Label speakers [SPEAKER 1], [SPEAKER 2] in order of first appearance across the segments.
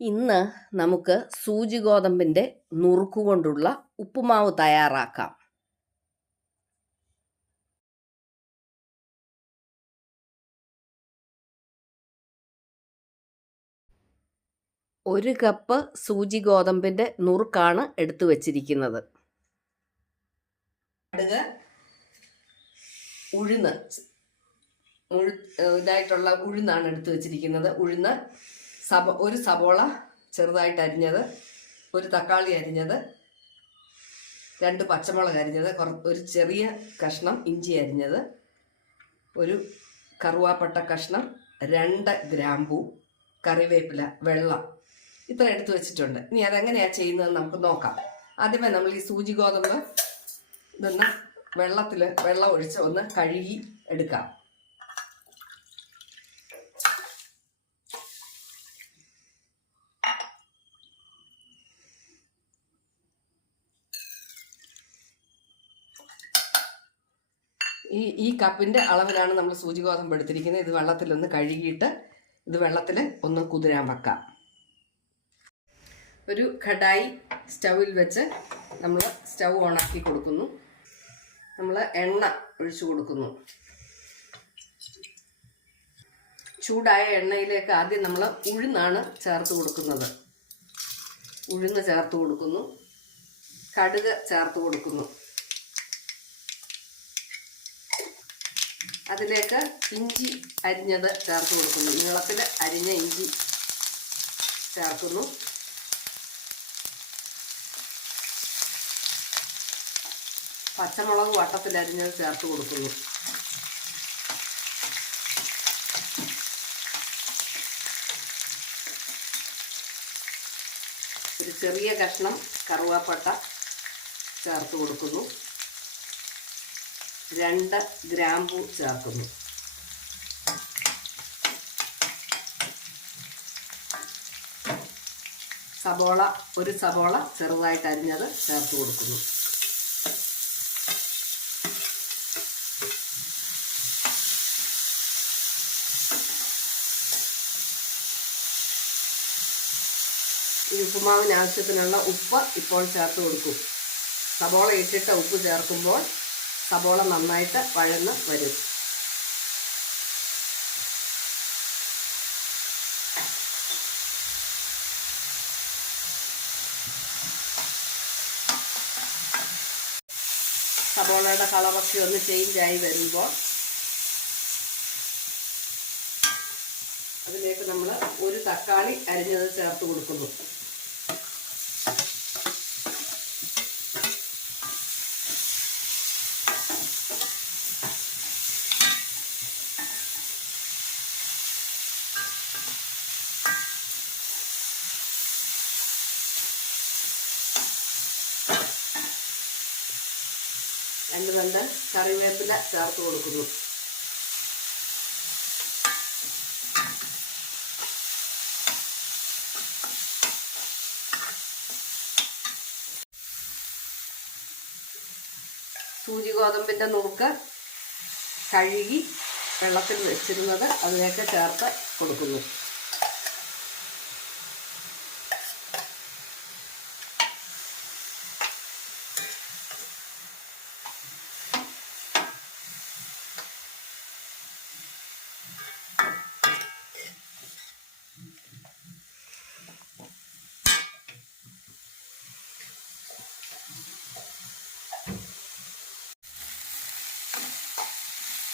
[SPEAKER 1] ഇന്ന് നമുക്ക് സൂചി ഗോതമ്പിന്റെ നുറുക്കുകൊണ്ടുള്ള ഉപ്പുമാവ് തയ്യാറാക്കാം. ഒരു കപ്പ് സൂചി ഗോതമ്പിന്റെ നുറുക്കാണ് എടുത്തു വച്ചിരിക്കുന്നത്. ഉഴുന്ന് ഉഴു ഇതായിട്ടുള്ള ഉഴുന്നാണ് എടുത്തു വച്ചിരിക്കുന്നത്. ഉഴുന്ന് സബ ഒരു സബോള ചെറുതായിട്ട് അരിഞ്ഞത് ഒരു തക്കാളി അരിഞ്ഞത് രണ്ട് പച്ചമുളക് അരിഞ്ഞത് ഒരു ചെറിയ കഷ്ണം ഇഞ്ചി അരിഞ്ഞത് ഒരു കറുവാപ്പട്ട കഷ്ണം രണ്ട് ഗ്രാമ്പൂ കറിവേപ്പില വെള്ളം ഇത്ര എടുത്തു വെച്ചിട്ടുണ്ട്. ഇനി അതെങ്ങനെയാണ് ചെയ്യുന്നത് നമുക്ക് നോക്കാം. ആദ്യമേ നമ്മൾ ഈ സൂചി ഗോതമ്പ് ഇതൊന്ന് വെള്ളത്തിൽ വെള്ളം ഒഴിച്ച് ഒന്ന് കഴുകി എടുക്കാം. ഈ ഈ കപ്പിന്റെ അളവിലാണ് നമ്മൾ സൂചി ഗോതമ്പ് എടുത്തിരിക്കുന്നത്. ഇത് വെള്ളത്തിൽ ഒന്ന് കഴുകിയിട്ട് ഇത് വെള്ളത്തിൽ ഒന്ന് കുതിരാൻ വെക്കാം. ഒരു കടായി സ്റ്റൗവിൽ വെച്ച് നമ്മൾ സ്റ്റൗ ഓണാക്കി കൊടുക്കുന്നു. നമ്മൾ എണ്ണ ഒഴിച്ചു കൊടുക്കുന്നു. ചൂടായ എണ്ണയിലേക്ക് ആദ്യം നമ്മൾ ഉഴുന്നാണ് ചേർത്ത് കൊടുക്കുന്നത്. ഉഴുന്ന് ചേർത്ത് കൊടുക്കുന്നു. കടുക് ചേർത്ത് കൊടുക്കുന്നു. അതിലേക്ക് ഇഞ്ചി അരിഞ്ഞത് ചേർത്ത് കൊടുക്കുന്നു. നീളത്തിൽ അരിഞ്ഞ ഇഞ്ചി ചേർക്കുന്നു. പച്ചമുളക് വട്ടത്തിൽ അരിഞ്ഞത് ചേർത്ത് കൊടുക്കുന്നു. ഒരു ചെറിയ കഷ്ണം കറുവാപ്പട്ട ചേർത്ത് കൊടുക്കുന്നു. രണ്ട് ഗ്രാമ്പു ചേർക്കുന്നു. സബോള ഒരു സബോള ചെറുതായിട്ട് അരിഞ്ഞത് ചേർത്ത് കൊടുക്കുന്നു. ഈ ഉപ്പുമാവിന് ആവശ്യത്തിനുള്ള ഉപ്പ് ഇപ്പോൾ ചേർത്ത് കൊടുക്കും. സബോള ഇട്ടിട്ട് ഉപ്പ് ചേർക്കുമ്പോൾ സബോള നന്നായിട്ട് വഴന്ന് വരും. സബോളയുടെ കളറൊക്കെ ഒന്ന് ചേഞ്ച് ആയി വരുമ്പോൾ അതിലേക്ക് നമ്മൾ ഒരു തക്കാളി അരിഞ്ഞത് ചേർത്ത് കൊടുക്കുന്നു. രണ്ട് രണ്ട് കറിവേപ്പില ചേർത്ത് കൊടുക്കുന്നു. സൂചി ഗോതമ്പിന്റെ നുറുക്ക് കഴുകി വെള്ളത്തിൽ വെച്ചിരുന്നത് അതിലേക്ക് ചേർത്ത് കൊടുക്കുന്നു.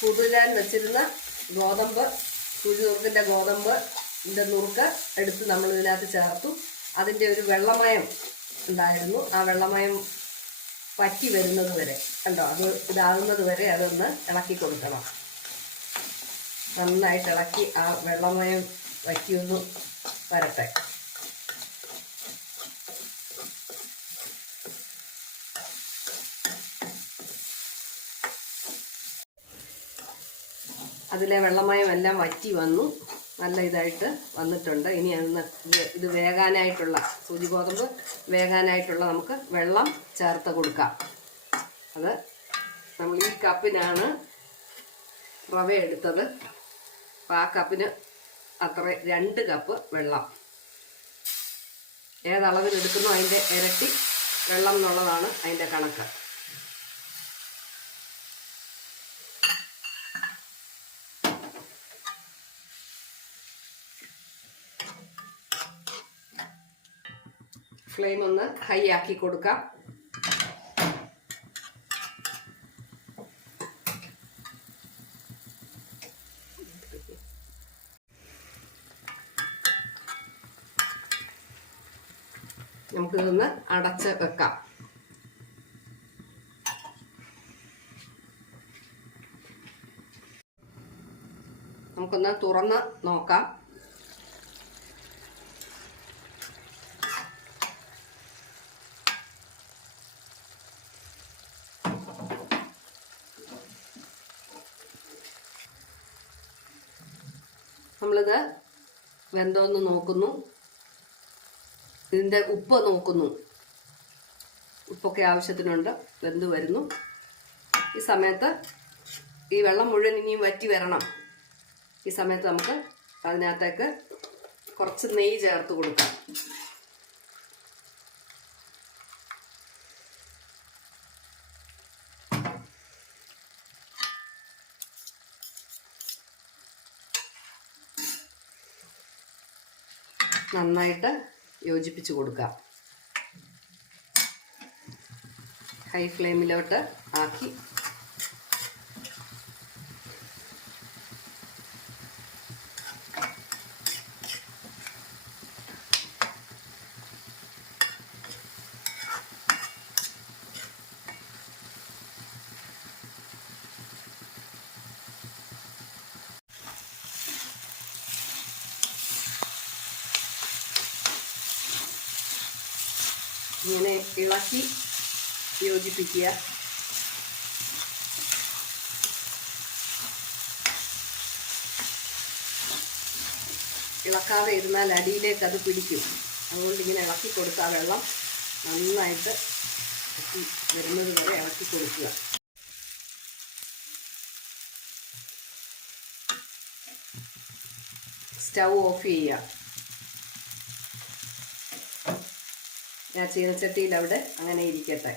[SPEAKER 1] കുതിരാൻ വെച്ചിരുന്ന ഗോതമ്പ് സൂചി നുറുക്കിന്റെ ഗോതമ്പ് ഇതിന്റെ നുറുക്ക് എടുത്ത് നമ്മൾ ഇതിനകത്ത് ചേർത്തു. അതിന്റെ ഒരു വെള്ളമയം ഉണ്ടായിരുന്നു. ആ വെള്ളമയം പറ്റി വരുന്നത് വരെ കണ്ടോ? അത് ഇതാകുന്നത് വരെ അതൊന്ന് ഇളക്കി കൊടുക്കണം. നന്നായിട്ട് ഇളക്കി ആ വെള്ളമയം വറ്റിയൊന്ന് വരട്ടെ. അതിലെ വെള്ളമയം എല്ലാം വറ്റി വന്നു. നല്ല ഇതായിട്ട് വന്നിട്ടുണ്ട്. ഇനി അന്ന് ഇത് വേകാനായിട്ടുള്ള സൂചി ഗോതമ്പ് വേകാനായിട്ടുള്ള നമുക്ക് വെള്ളം ചേർത്ത് കൊടുക്കാം. അത് നമ്മൾ ഈ കപ്പിനാണ് റവ എടുത്തത്. അപ്പോൾ ആ കപ്പിന് അത്ര രണ്ട് കപ്പ് വെള്ളം. ഏത് അളവിലെടുക്കുന്നോ അതിന്റെ ഇരട്ടി വെള്ളം എന്നുള്ളതാണ് അതിന്റെ കണക്ക്. ഫ്ലെയിം ഒന്ന് ഹൈ ആക്കി കൊടുക്കാം. നമുക്കിതൊന്ന് അടച്ച് വെക്കാം. നമുക്കൊന്ന് തുറന്ന് നോക്കാം. നമ്മളിത് വെന്തോന്ന് നോക്കുന്നു. ഇതിന്റെ ഉപ്പ് നോക്കുന്നു. ഉപ്പൊക്കെ ആവശ്യത്തിനുണ്ട്. വെന്ത് വരുന്നു. ഈ സമയത്ത് ഈ വെള്ളം മുഴുവൻ ഇനിയും വറ്റി വരണം. ഈ സമയത്ത് നമുക്ക് അതിനകത്തേക്ക് കുറച്ച് നെയ്യ് ചേർത്ത് കൊടുക്കാം. നന്നായിട്ട് യോജിപ്പിച്ച് കൊടുക്കാം ഹൈ ഫ്ലെയിമിലോട്ട് ആക്കി ഇങ്ങനെ ഇളക്കി യോജിപ്പിക്കുക. ഇളക്കാതെ ഇരുന്നാൽ അടിയിലേക്ക് അത് പിടിക്കും. അതുകൊണ്ട് ഇങ്ങനെ ഇളക്കി കൊടുക്കുക വെള്ളം നന്നായിട്ട് വരുന്നത് വരെ ഇളക്കി കൊടുക്കുക. സ്റ്റൗ ഓഫ് ചെയ്യുക. ഞാൻ ചീനച്ചട്ടിയിൽ അവിടെ അങ്ങനെ ഇരിക്കട്ടെ.